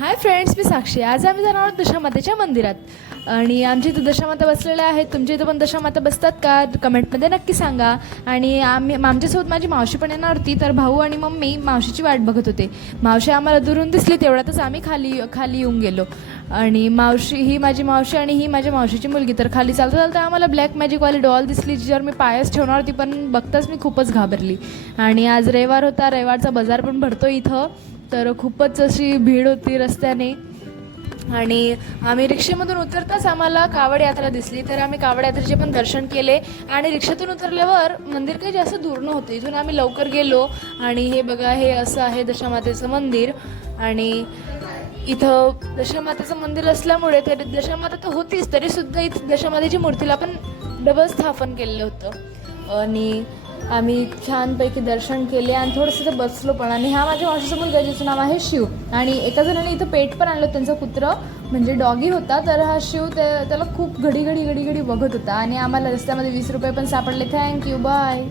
Hi friends, मी साक्षी. आज आम्ही जाणार आहोत दशामातेच्या मंदिरात आणि आमच्या इथं दशामाता बसलेल्या आहेत. तुमच्या इथं पण दशामाता बसतात का? कमेंटमध्ये नक्की सांगा. आणि आमच्यासोबत माझी मावशी पण येणार होती, तर भाऊ आणि मम्मी मावशीची वाट बघत होते. मावशी आम्हाला दुरून दिसली, तेवढ्यातच आम्ही खाली खाली येऊन गेलो. आणि ही माझी मावशी आणि ही माझ्या मावशीची मुलगी. तर खाली चालता चालता आम्हाला ब्लॅक मॅजिकवाली डॉल दिसली, जिच्यावर मी पायच ठेवणार होती, पण बघताच मी खूपच घाबरली. आणि आज रविवार होता, रविवारचा बाजार पण भरतो इथं, तर खूपच अशी भीड होती रस्त्याने. आणि आम्ही रिक्षेमधून उतरताच आम्हाला कावड यात्रा दिसली, तर आम्ही कावड यात्रेचे पण दर्शन केले. आणि रिक्षेतून उतरल्यावर मंदिर काही जास्त दूर नव्हते, इथून आम्ही लवकर गेलो. आणि हे बघा, हे असं आहे दशामातेचं मंदिर. आणि इथं दशामातेचं मंदिर असल्यामुळे तरी दशामाता तर होतीच, तरीसुद्धा इथं दशामातेची मूर्तीला पण डबल स्थापन केलेलं होतं. आणि आम्ही छानपैकी दर्शन केले आणि थोडंसं बसलो पण. आणि हा माझ्या मावशीचा मुलगा, ज्याचं नाव आहे शिव. आणि एका जणाने इथं पेट पण आणलं, त्यांचं कुत्रं म्हणजे डॉगी होता. तर हा शिव त्याला खूप घडी घडी बघत होता. आणि आम्हाला रस्त्यामध्ये 20 रुपये पण सापडले. Thank you, bye.